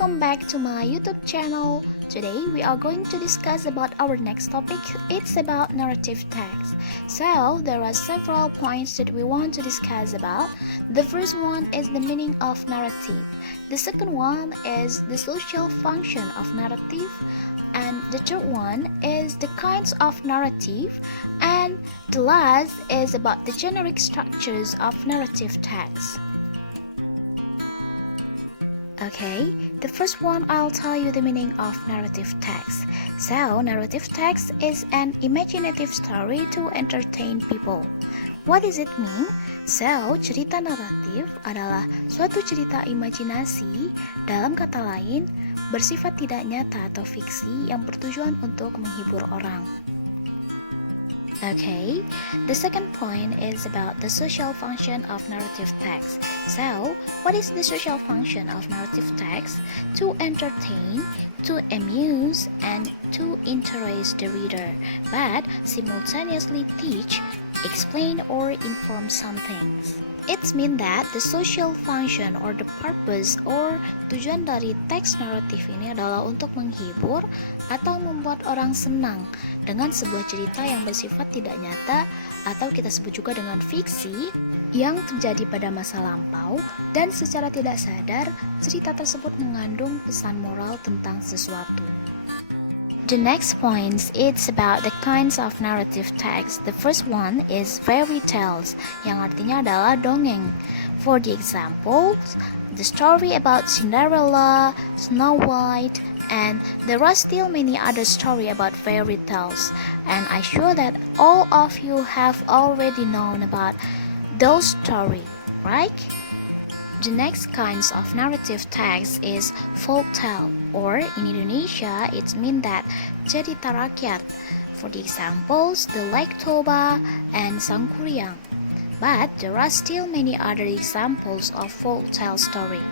welcome back to my YouTube channel. Today we are going to discuss about our next topic. It's about narrative text. So there are several points that we want to discuss about. The first one is the meaning of narrative. The second one is the social function of narrative. And the third one is the kinds of narrative. And the last is about the generic structures of narrative text. Okay, the first one I'll tell you the meaning of narrative text. So, narrative text is an imaginative story to entertain people. What does it mean? So, cerita naratif adalah suatu cerita imajinasi, dalam kata lain, bersifat tidak nyata atau fiksi yang bertujuan untuk menghibur orang. Okay, the second point is about the social function of narrative text. So, what is the social function of narrative text? To entertain, to amuse, and to interest the reader, but simultaneously teach, explain, or inform something. It means that the social function or the purpose or tujuan dari teks naratif ini adalah untuk menghibur atau membuat orang senang dengan sebuah cerita yang bersifat tidak nyata atau kita sebut juga dengan fiksi yang terjadi pada masa lampau, dan secara tidak sadar cerita tersebut mengandung pesan moral tentang sesuatu. The next point is about the kinds of narrative text. The first one is fairy tales, yang artinya adalah dongeng. For the examples, the story about Cinderella, Snow White, and there are still many other stories about fairy tales. And I'm sure that all of you have already known about those stories, right? The next kinds of narrative text is folk tale, or in Indonesia it means that cerita rakyat. For the examples, the Lake Toba and Sangkuriang. But there are still many other examples of folk tale story.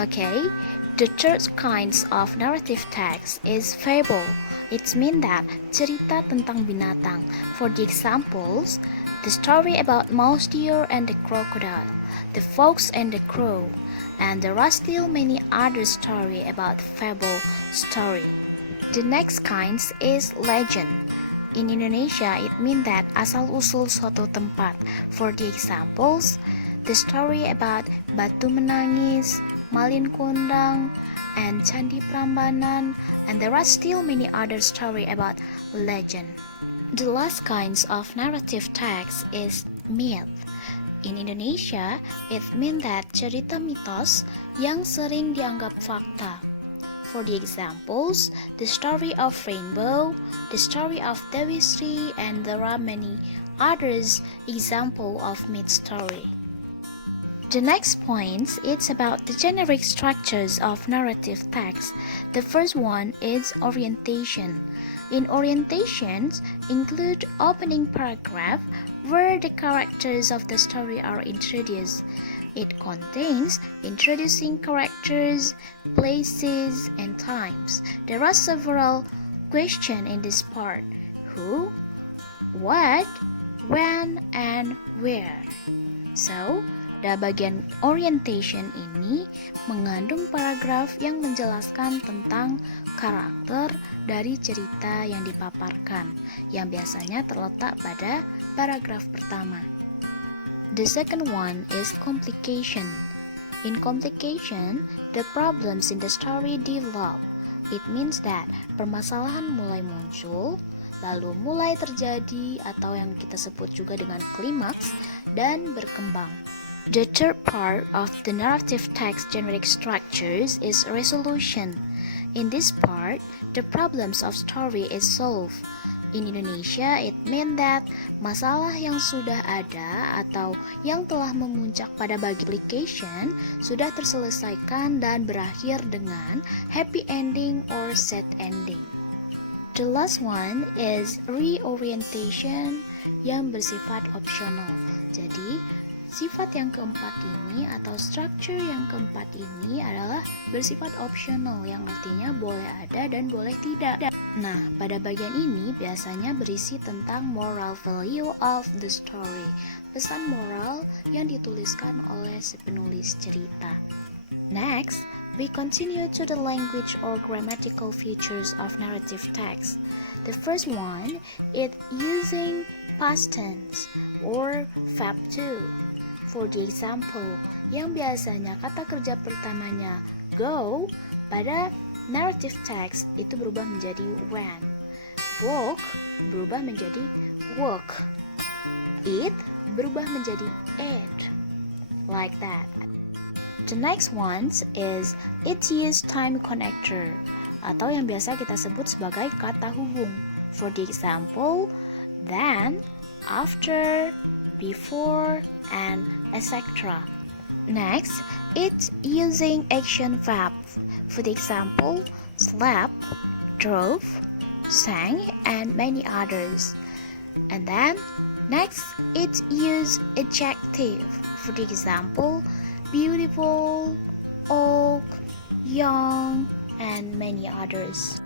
Okay, the third kinds of narrative text is fable. It means that cerita tentang binatang. For the examples, the story about mouse deer and the crocodile, the fox and the crow, and there are still many other stories about fable story. The next kind is legend. In Indonesia, it means that asal-usul suatu tempat. For the examples, the story about Batu Menangis, Malin Kundang, and Candi Prambanan, and there are still many other stories about legend. The last kinds of narrative text is myth. In Indonesia, it means that cerita mitos yang sering dianggap fakta. For the examples, the story of Rainbow, the story of Dewi Sri, and there are many others example of myth story. The next point is about the generic structures of narrative text. The first one is orientation. In orientations include opening paragraph where the characters of the story are introduced. It contains introducing characters, places, and times. There are several questions in this part. Who, what, when, and where. So, pada bagian orientation ini mengandung paragraf yang menjelaskan tentang karakter dari cerita yang dipaparkan, yang biasanya terletak pada paragraf pertama. The second one is complication. In complication, the problems in the story develop. It means that permasalahan mulai muncul, lalu mulai terjadi atau yang kita sebut juga dengan klimaks, dan berkembang. The third part of the narrative text generic structures is resolution. In this part, the problems of story is solved. In Indonesia, it means that masalah yang sudah ada atau yang telah memuncak pada bagi application sudah terselesaikan dan berakhir dengan happy ending or sad ending. The last one is reorientation yang bersifat optional. Jadi, sifat yang keempat ini atau structure yang keempat ini adalah bersifat optional, yang artinya boleh ada dan boleh tidak. Nah, pada bagian ini biasanya berisi tentang moral value of the story, pesan moral yang dituliskan oleh si penulis cerita. Next, we continue to the language or grammatical features of narrative text. The first one is using past tense or verb to. For the example, yang biasanya kata kerja pertamanya go, pada narrative text itu berubah menjadi went. Walk berubah menjadi walk. Eat berubah menjadi ate. Like that. The next one is it use time connector, atau yang biasa kita sebut sebagai kata hubung. For the example, then, after, before, and etc. Next, it's using action verb. For the example, slept, drove, sang, and many others. And then, next, it's use adjective. For the example, beautiful, old, young, and many others.